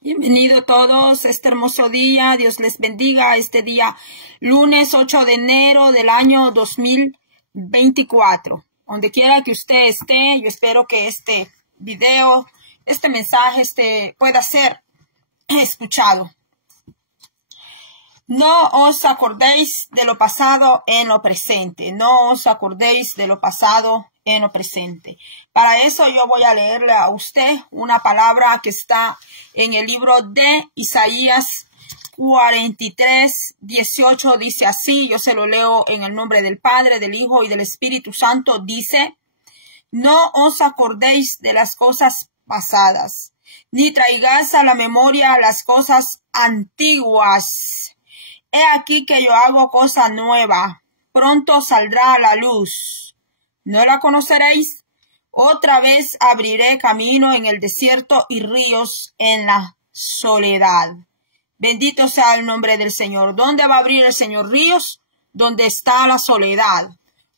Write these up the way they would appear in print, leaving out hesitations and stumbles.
Bienvenidos todos este hermoso día. Dios les bendiga este día, lunes 8 de enero del año 2024. Donde quiera que usted esté, yo espero que este video, este mensaje, pueda ser escuchado. No os acordéis de lo pasado en lo presente. No os acordéis de lo pasado en lo presente. Para eso yo voy a leerle a usted una palabra que está en el libro de Isaías 43:18. Dice así, yo se lo leo en el nombre del Padre, del Hijo y del Espíritu Santo. Dice: no os acordéis de las cosas pasadas, ni traigáis a la memoria las cosas antiguas. He aquí que yo hago cosa nueva, pronto saldrá a la luz. ¿No la conoceréis? Otra vez abriré camino en el desierto y ríos en la soledad. Bendito sea el nombre del Señor. ¿Dónde va a abrir el Señor ríos? Donde está la soledad.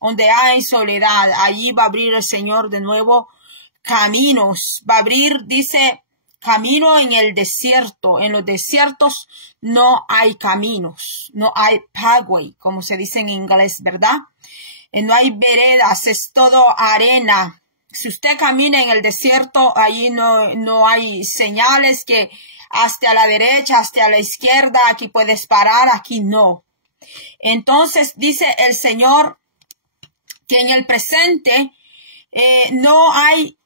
Donde hay soledad, allí va a abrir el Señor de nuevo caminos. Va a abrir, dice, camino en el desierto. En los desiertos no hay caminos, no hay pathway, como se dice en inglés, ¿verdad? No hay veredas, es todo arena. Si usted camina en el desierto, allí no hay señales que hasta la derecha, hasta la izquierda, aquí puedes parar, aquí no. Entonces dice el Señor que en el presente no hay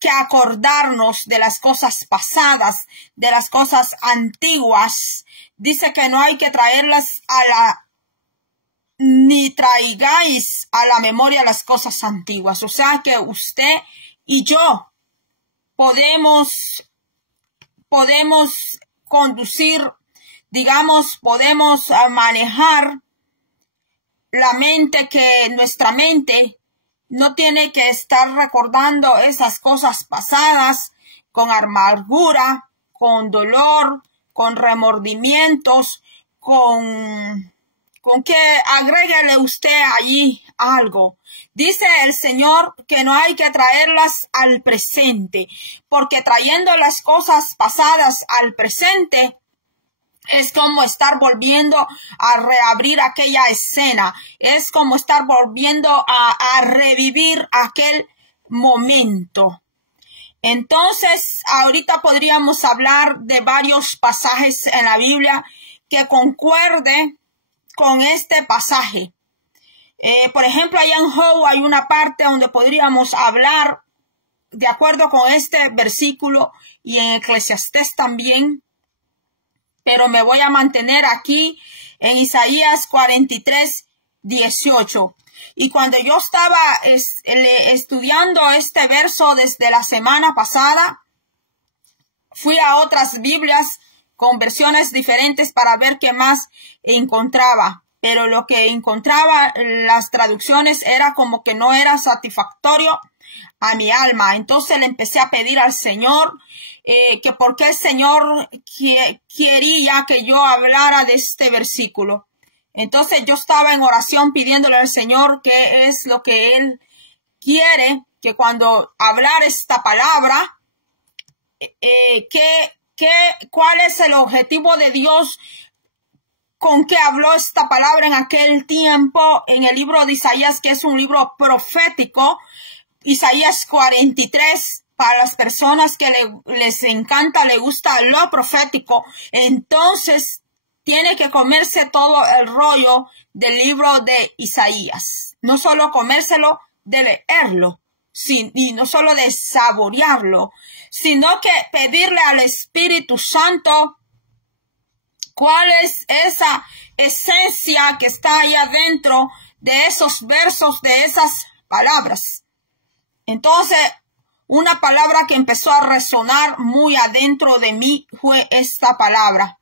que acordarnos de las cosas pasadas, de las cosas antiguas. Dice que no hay que traerlas ni traigáis a la memoria las cosas antiguas. O sea que usted y yo podemos conducir, digamos, podemos manejar la mente, que nuestra mente no tiene que estar recordando esas cosas pasadas con amargura, con dolor, con remordimientos, con que agréguele usted allí algo. Dice el Señor que no hay que traerlas al presente, porque trayendo las cosas pasadas al presente es como estar volviendo a reabrir aquella escena. Es como estar volviendo a revivir aquel momento. Entonces, ahorita podríamos hablar de varios pasajes en la Biblia que concuerde con este pasaje. Por ejemplo, allá en Job hay una parte donde podríamos hablar de acuerdo con este versículo, y en Eclesiastés también. Pero me voy a mantener aquí en Isaías 43:18. Y cuando yo estaba estudiando este verso desde la semana pasada, fui a otras Biblias con versiones diferentes para ver qué más encontraba. Pero lo que encontraba las traducciones era como que no era satisfactorio a mi alma. Entonces le empecé a pedir al Señor que por qué el Señor quería que yo hablara de este versículo. Entonces yo estaba en oración pidiéndole al Señor qué es lo que Él quiere, que cuando hablar esta palabra, cuál es el objetivo de Dios con que habló esta palabra en aquel tiempo en el libro de Isaías, que es un libro profético. Isaías 43, para las personas que les encanta, les gusta lo profético, entonces tiene que comerse todo el rollo del libro de Isaías. No solo comérselo, de leerlo, y no solo de saborearlo, sino que pedirle al Espíritu Santo cuál es esa esencia que está allá dentro de esos versos, de esas palabras. Entonces, una palabra que empezó a resonar muy adentro de mí fue esta palabra: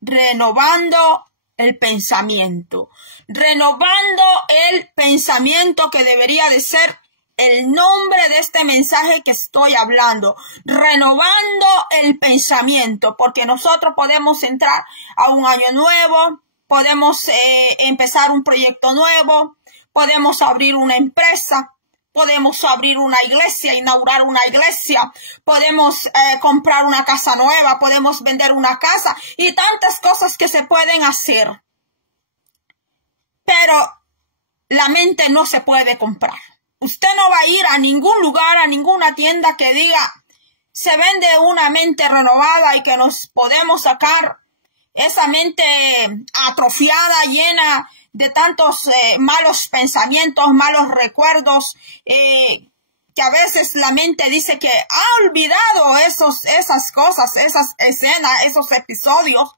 renovando el pensamiento. Renovando el pensamiento, que debería de ser el nombre de este mensaje que estoy hablando. Renovando el pensamiento, porque nosotros podemos entrar a un año nuevo, podemos empezar un proyecto nuevo, podemos abrir una empresa, podemos abrir una iglesia, inaugurar una iglesia, podemos comprar una casa nueva, podemos vender una casa y tantas cosas que se pueden hacer. Pero la mente no se puede comprar. Usted no va a ir a ningún lugar, a ninguna tienda que diga, se vende una mente renovada y que nos podemos sacar esa mente atrofiada, llena de tantos malos pensamientos, malos recuerdos, que a veces la mente dice que ha olvidado esas cosas, esas escenas, esos episodios,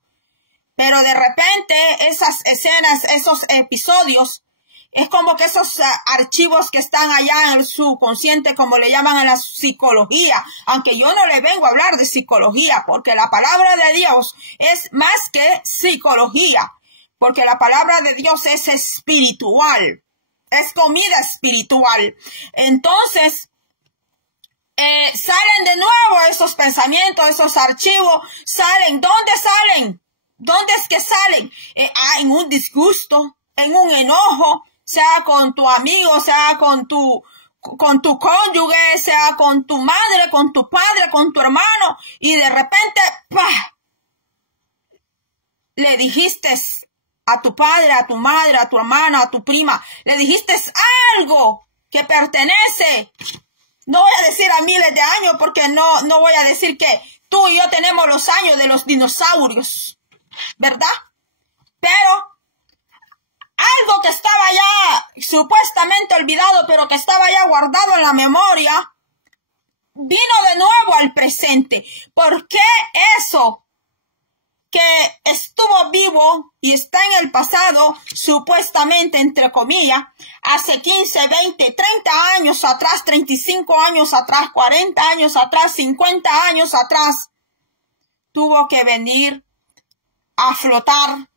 pero de repente esas escenas, esos episodios, es como que esos archivos que están allá en el subconsciente, como le llaman en la psicología, aunque yo no le vengo a hablar de psicología, porque la palabra de Dios es más que psicología, porque la palabra de Dios es espiritual, es comida espiritual. Entonces, salen de nuevo esos pensamientos, esos archivos, salen. ¿Dónde salen? ¿Dónde es que salen? En un disgusto, en un enojo, sea con tu amigo, sea con tu cónyuge, sea con tu madre, con tu padre, con tu hermano, y de repente, ¡pah!, le dijiste a tu padre, a tu madre, a tu hermana, a tu prima, le dijiste algo que pertenece, no voy a decir a miles de años, porque no voy a decir que tú y yo tenemos los años de los dinosaurios, ¿verdad? Pero algo que estaba ya supuestamente olvidado, pero que estaba ya guardado en la memoria, vino de nuevo al presente. ¿Por qué eso que estuvo vivo y está en el pasado, supuestamente, entre comillas, hace 15, 20, 30 años atrás, 35 años atrás, 40 años atrás, 50 años atrás, tuvo que venir a flotar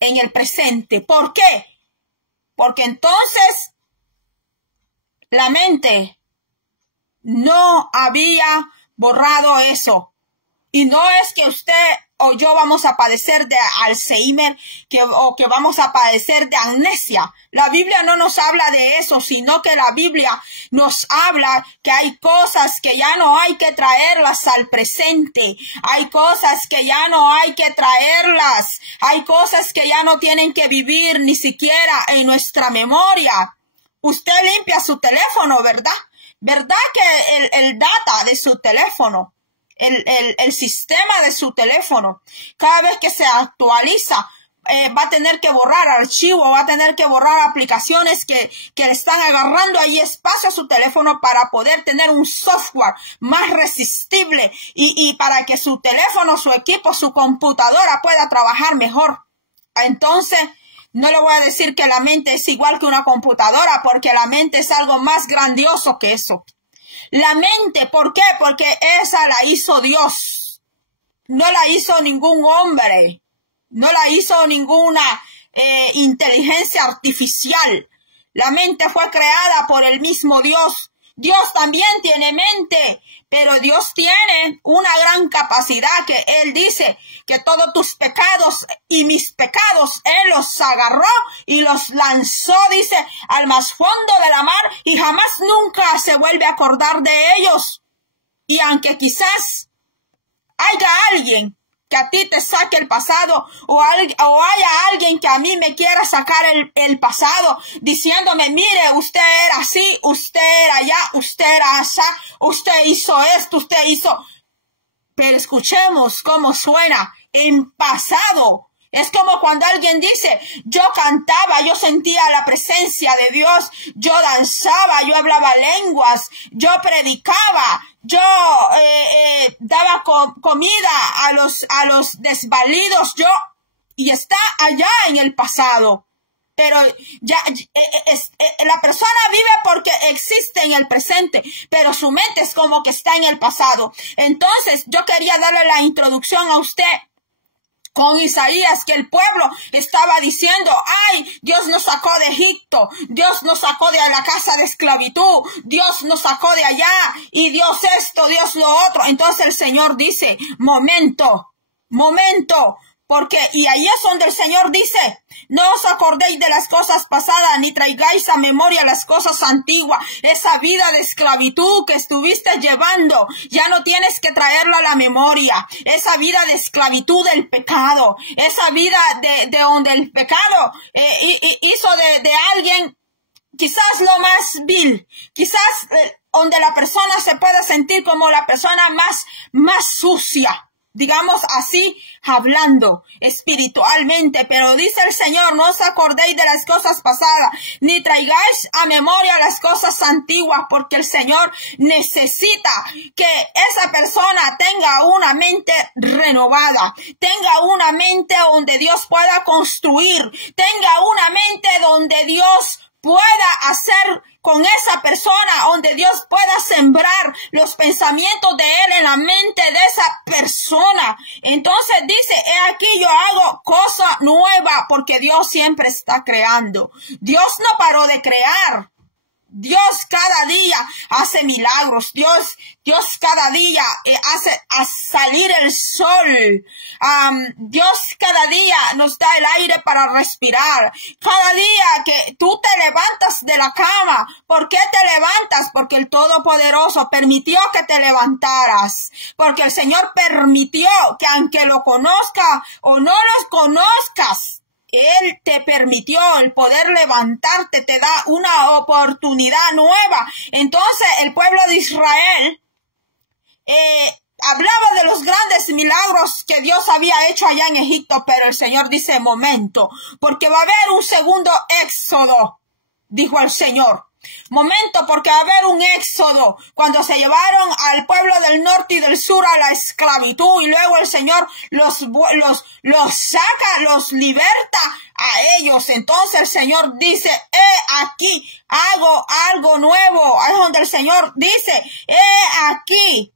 en el presente? ¿Por qué? Porque entonces la mente no había borrado eso. Y no es que usted o yo vamos a padecer de Alzheimer o que vamos a padecer de amnesia. La Biblia no nos habla de eso, sino que la Biblia nos habla que hay cosas que ya no hay que traerlas al presente. Hay cosas que ya no hay que traerlas. Hay cosas que ya no tienen que vivir ni siquiera en nuestra memoria. Usted limpia su teléfono, ¿verdad? ¿Verdad que el data de su teléfono, el sistema de su teléfono, cada vez que se actualiza, va a tener que borrar archivos, va a tener que borrar aplicaciones que le están agarrando ahí espacio a su teléfono para poder tener un software más resistible y para que su teléfono, su equipo, su computadora pueda trabajar mejor? Entonces, no le voy a decir que la mente es igual que una computadora, porque la mente es algo más grandioso que eso. La mente, ¿por qué? Porque esa la hizo Dios. No la hizo ningún hombre. No la hizo ninguna inteligencia artificial. La mente fue creada por el mismo Dios. Dios también tiene mente, pero Dios tiene una gran capacidad, que Él dice que todos tus pecados y mis pecados Él los agarró y los lanzó, dice, al más fondo de la mar, y jamás nunca se vuelve a acordar de ellos. Y aunque quizás haya alguien que a ti te saque el pasado, o haya alguien que a mí me quiera sacar el pasado, diciéndome, mire, usted era así, usted era allá, usted era así, usted hizo esto, usted hizo... Pero escuchemos cómo suena en pasado. Es como cuando alguien dice, yo cantaba, yo sentía la presencia de Dios, yo danzaba, yo hablaba lenguas, yo predicaba, yo daba comida a los desvalidos, y está allá en el pasado. Pero la persona vive porque existe en el presente, pero su mente es como que está en el pasado. Entonces, yo quería darle la introducción a usted con Isaías, que el pueblo estaba diciendo, ay, Dios nos sacó de Egipto, Dios nos sacó de la casa de esclavitud, Dios nos sacó de allá, y Dios esto, Dios lo otro. Entonces el Señor dice, momento, y ahí es donde el Señor dice, no os acordéis de las cosas pasadas, ni traigáis a memoria las cosas antiguas. Esa vida de esclavitud que estuviste llevando, ya no tienes que traerla a la memoria. Esa vida de esclavitud del pecado, esa vida de donde el pecado hizo de alguien quizás lo más vil, quizás donde la persona se puede sentir como la persona más sucia. Digamos así, hablando espiritualmente, pero dice el Señor, no os acordéis de las cosas pasadas, ni traigáis a memoria las cosas antiguas, porque el Señor necesita que esa persona tenga una mente renovada, tenga una mente donde Dios pueda construir, tenga una mente donde Dios pueda hacer con esa persona, donde Dios pueda sembrar los pensamientos de Él en la mente de esa persona. Entonces dice, he aquí yo hago cosa nueva, porque Dios siempre está creando. Dios no paró de crear. Dios cada día hace milagros. Dios cada día hace a salir el sol. Dios cada día nos da el aire para respirar. Cada día que tú te levantas de la cama, ¿por qué te levantas? Porque el Todopoderoso permitió que te levantaras. Porque el Señor permitió que, aunque lo conozca o no los conozcas, Él te permitió el poder levantarte, te da una oportunidad nueva. Entonces el pueblo de Israel hablaba de los grandes milagros que Dios había hecho allá en Egipto, pero el Señor dice, momento, porque va a haber un segundo éxodo, dijo el Señor. Momento, porque va a haber un éxodo cuando se llevaron al pueblo del norte y del sur a la esclavitud, y luego el Señor los saca, los liberta a ellos. Entonces el Señor dice, aquí hago algo nuevo. Es donde el Señor dice, aquí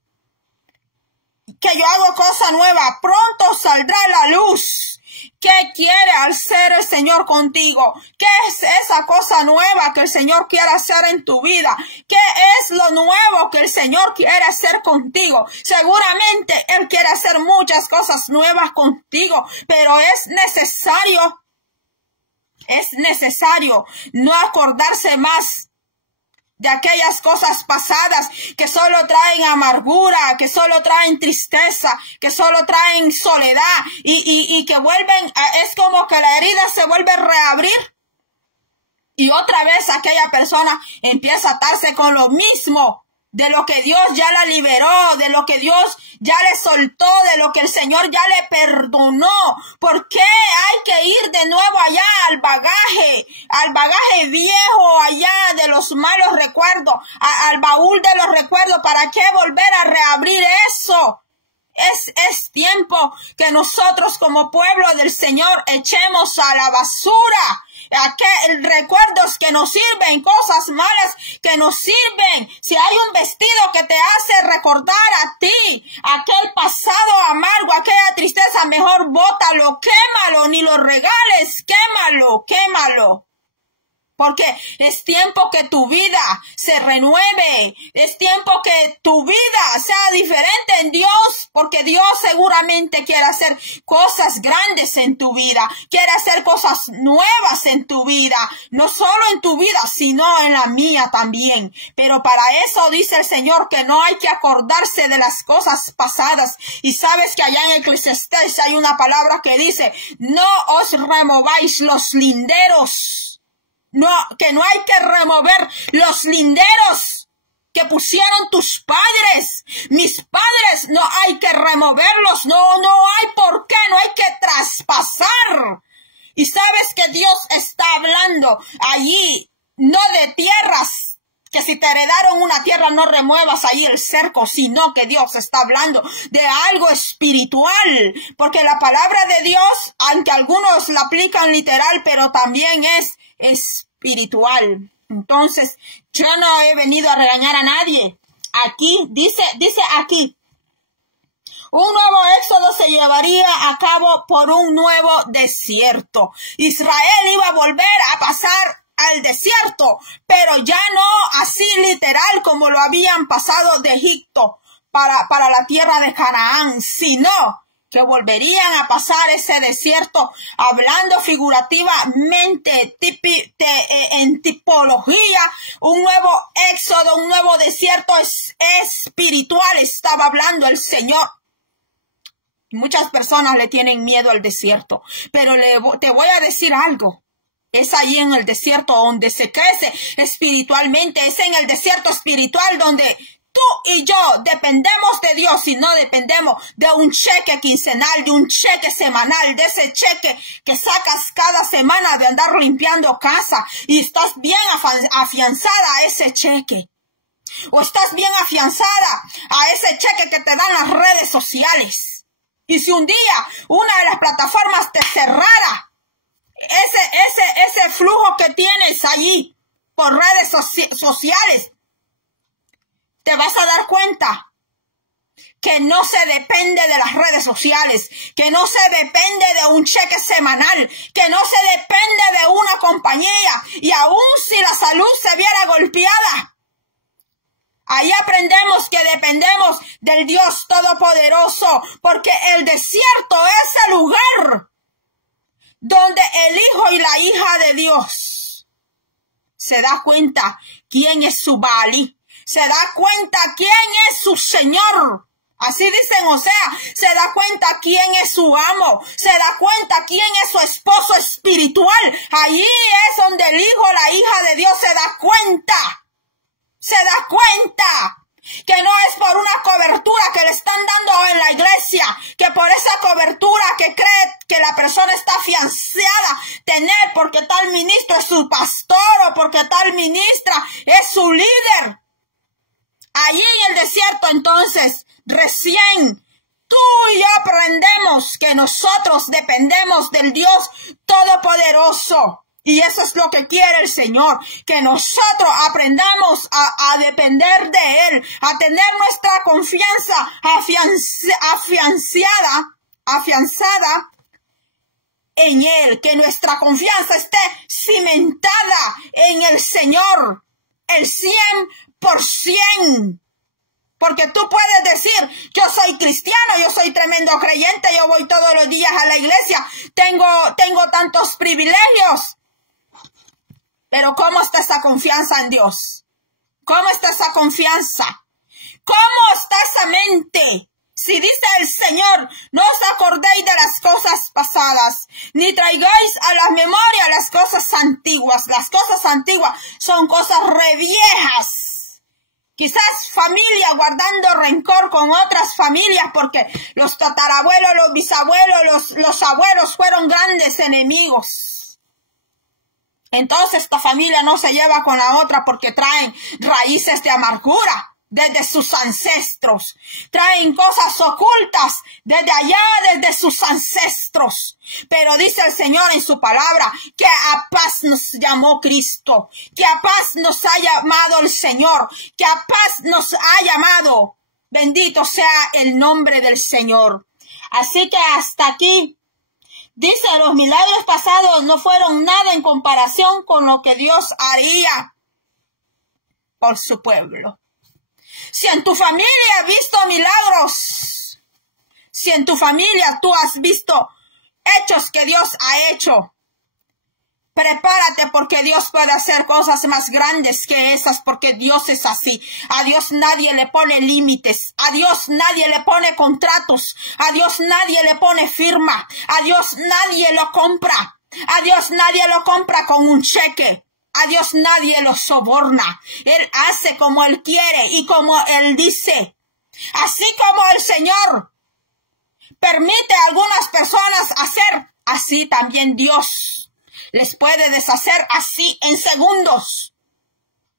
que yo hago cosa nueva, pronto saldrá la luz. ¿Qué quiere hacer el Señor contigo? ¿Qué es esa cosa nueva que el Señor quiere hacer en tu vida? ¿Qué es lo nuevo que el Señor quiere hacer contigo? Seguramente Él quiere hacer muchas cosas nuevas contigo, pero es necesario no acordarse más de aquellas cosas pasadas que solo traen amargura, que solo traen tristeza, que solo traen soledad y que vuelven, es como que la herida se vuelve a reabrir y otra vez aquella persona empieza a atarse con lo mismo, de lo que Dios ya la liberó, de lo que Dios ya le soltó, de lo que el Señor ya le perdonó. ¿Por qué hay que ir de nuevo allá al bagaje viejo, allá de los malos recuerdos, al baúl de los recuerdos? ¿Para qué volver a reabrir eso? Es tiempo que nosotros como pueblo del Señor echemos a la basura recuerdos que nos sirven, cosas malas que nos sirven. Si hay un vestido que te hace recordar a ti aquel pasado amargo, aquella tristeza, mejor bótalo, quémalo, ni lo regales, quémalo. Porque es tiempo que tu vida se renueve, es tiempo que tu vida sea diferente en Dios, porque Dios seguramente quiere hacer cosas grandes en tu vida, quiere hacer cosas nuevas en tu vida, no solo en tu vida, sino en la mía también. Pero para eso dice el Señor que no hay que acordarse de las cosas pasadas. Y sabes que allá en Eclesiastés hay una palabra que dice, no os remováis los linderos. No, que no hay que remover los linderos que pusieron tus padres. Mis padres no hay que removerlos. No hay por qué, no hay que traspasar. Y sabes que Dios está hablando allí, no de tierras, que si te heredaron una tierra no remuevas ahí el cerco, sino que Dios está hablando de algo espiritual. Porque la palabra de Dios, aunque algunos la aplican literal, pero también es espiritual. Entonces, yo no he venido a regañar a nadie. Aquí, dice aquí, un nuevo éxodo se llevaría a cabo por un nuevo desierto. Israel iba a volver a pasar al desierto, pero ya no así literal como lo habían pasado de Egipto para la tierra de Canaán, sino que volverían a pasar ese desierto, hablando figurativamente, en tipología, un nuevo éxodo, un nuevo desierto espiritual estaba hablando el Señor. Muchas personas le tienen miedo al desierto, pero te voy a decir algo. Es ahí en el desierto donde se crece espiritualmente, es en el desierto espiritual donde tú y yo dependemos de Dios y no dependemos de un cheque quincenal, de un cheque semanal, de ese cheque que sacas cada semana de andar limpiando casa y estás bien afianzada a ese cheque. O estás bien afianzada a ese cheque que te dan las redes sociales. Y si un día una de las plataformas te cerrara, ese flujo que tienes allí por redes sociales, te vas a dar cuenta que no se depende de las redes sociales, que no se depende de un cheque semanal, que no se depende de una compañía, y aun si la salud se viera golpeada, ahí aprendemos que dependemos del Dios Todopoderoso, porque el desierto es el lugar donde el hijo y la hija de Dios se da cuenta quién es su Baali. Se da cuenta quién es su Señor. Así dicen, o sea, se da cuenta quién es su amo. Se da cuenta quién es su esposo espiritual. Allí es donde el hijo, la hija de Dios se da cuenta. Se da cuenta que no es por una cobertura que le están dando en la iglesia, que por esa cobertura que cree que la persona está afianzada tener porque tal ministro es su pastor o porque tal ministra es su líder. Allí en el desierto, entonces, recién tú y yo aprendemos que nosotros dependemos del Dios Todopoderoso. Y eso es lo que quiere el Señor, que nosotros aprendamos a depender de Él, a tener nuestra confianza afianzada en Él, que nuestra confianza esté cimentada en el Señor, el 100%. Porque tú puedes decir, yo soy cristiano, yo soy tremendo creyente, yo voy todos los días a la iglesia, tengo tantos privilegios. Pero ¿cómo está esa confianza en Dios? ¿Cómo está esa confianza? ¿Cómo está esa mente? Si dice el Señor, no os acordéis de las cosas pasadas, ni traigáis a la memoria las cosas antiguas. Las cosas antiguas son cosas re viejas. Quizás familia guardando rencor con otras familias porque los tatarabuelos, los bisabuelos, los abuelos fueron grandes enemigos. Entonces esta familia no se lleva con la otra porque traen raíces de amargura desde sus ancestros. Traen cosas ocultas desde allá, desde sus ancestros. Pero dice el Señor en su palabra que a paz nos llamó Cristo, que a paz nos ha llamado el Señor, que a paz nos ha llamado. Bendito sea el nombre del Señor. Así que hasta aquí. Dice, los milagros pasados no fueron nada en comparación con lo que Dios haría por su pueblo. Si en tu familia has visto milagros, si en tu familia tú has visto hechos que Dios ha hecho, prepárate porque Dios puede hacer cosas más grandes que esas, porque Dios es así. A Dios nadie le pone límites, a Dios nadie le pone contratos, a Dios nadie le pone firma, a Dios nadie lo compra, a Dios nadie lo compra con un cheque, a Dios nadie lo soborna. Él hace como Él quiere y como Él dice. Así como el Señor permite a algunas personas hacer, así también Dios les puede deshacer así en segundos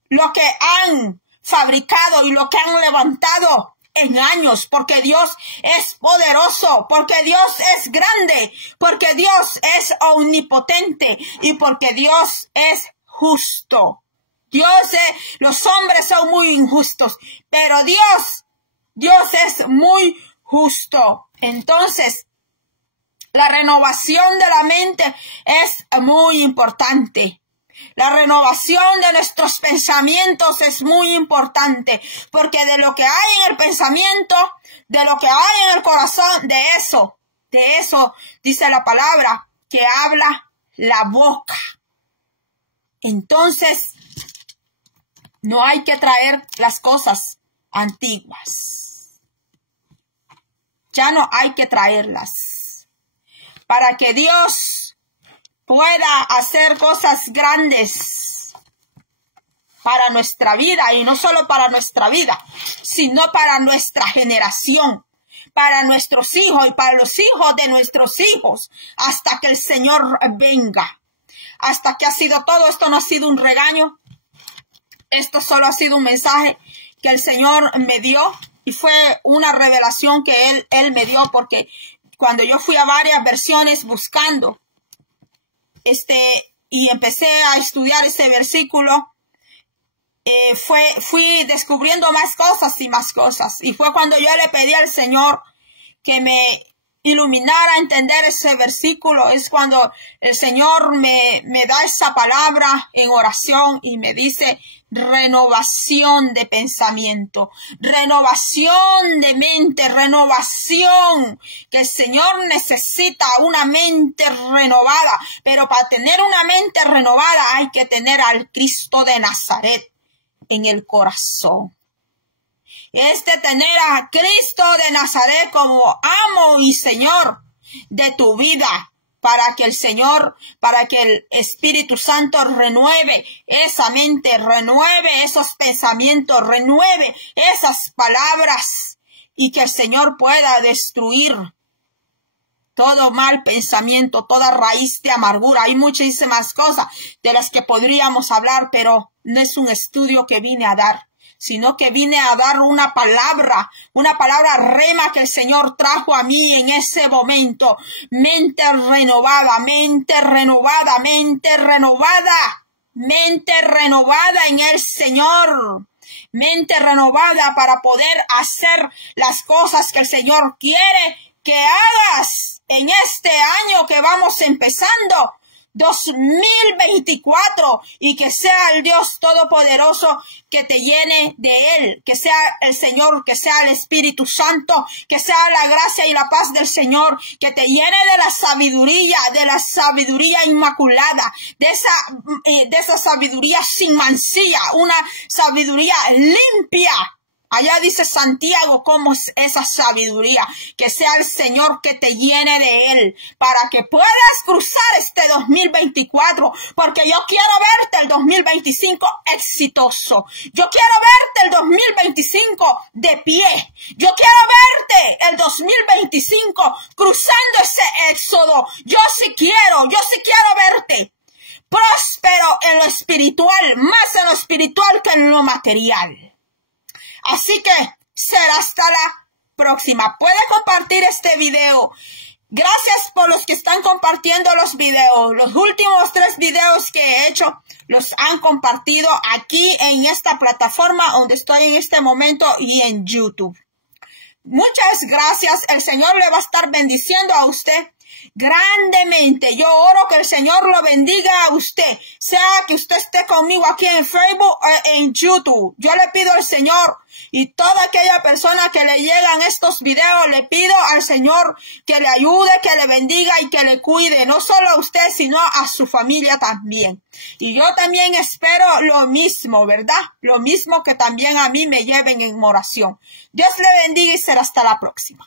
lo que han fabricado y lo que han levantado en años, porque Dios es poderoso, porque Dios es grande, porque Dios es omnipotente y porque Dios es justo. Los hombres son muy injustos, pero Dios es muy justo. Entonces, la renovación de la mente es muy importante. La renovación de nuestros pensamientos es muy importante, porque de lo que hay en el pensamiento, de lo que hay en el corazón, de eso De eso dice la palabra que habla la boca. Entonces, no hay que traer las cosas antiguas. Ya no hay que traerlas. Para que Dios pueda hacer cosas grandes para nuestra vida, y no solo para nuestra vida, sino para nuestra generación, para nuestros hijos y para los hijos de nuestros hijos, hasta que el Señor venga. Hasta que ha sido todo esto, no ha sido un regaño. Esto solo ha sido un mensaje que el Señor me dio, y fue una revelación que Él me dio, porque cuando yo fui a varias versiones buscando, y empecé a estudiar este versículo, fui descubriendo más cosas y más cosas. Y fue cuando yo le pedí al Señor que me iluminara a entender ese versículo. Es cuando el Señor me da esa palabra en oración y me dice renovación de pensamiento, renovación de mente, renovación, que el Señor necesita una mente renovada, pero para tener una mente renovada hay que tener al Cristo de Nazaret en el corazón. Tener a Cristo de Nazaret como amo y Señor de tu vida, para que el Espíritu Santo renueve esa mente, renueve esos pensamientos, renueve esas palabras, y que el Señor pueda destruir todo mal pensamiento, toda raíz de amargura. Hay muchísimas cosas de las que podríamos hablar, pero no es un estudio que vine a dar, sino que vine a dar una palabra rema que el Señor trajo a mí en ese momento. Mente renovada, mente renovada, mente renovada, mente renovada en el Señor. Mente renovada para poder hacer las cosas que el Señor quiere que hagas en este año que vamos empezando, 2024, y que sea el Dios Todopoderoso que te llene de Él, que sea el Señor, que sea el Espíritu Santo, que sea la gracia y la paz del Señor, que te llene de la sabiduría inmaculada, de esa sabiduría sin mancilla, una sabiduría limpia. Allá dice Santiago cómo es esa sabiduría, que sea el Señor que te llene de Él, para que puedas cruzar este 2024, porque yo quiero verte el 2025 exitoso. Yo quiero verte el 2025 de pie. Yo quiero verte el 2025 cruzando ese éxodo. Yo sí quiero verte próspero en lo espiritual, más en lo espiritual que en lo material. Así que será hasta la próxima. Puede compartir este video. Gracias por los que están compartiendo los videos. Los últimos 3 videos que he hecho los han compartido aquí en esta plataforma donde estoy en este momento, y en YouTube. Muchas gracias. El Señor le va a estar bendiciendo a usted grandemente. Yo oro que el Señor lo bendiga a usted, sea que usted esté conmigo aquí en Facebook o en YouTube. Yo le pido al Señor, y toda aquella persona que le llegan estos videos, le pido al Señor que le ayude, que le bendiga y que le cuide, no solo a usted, sino a su familia también. Y yo también espero lo mismo, ¿verdad? Lo mismo, que también a mí me lleven en oración. Dios le bendiga y será hasta la próxima.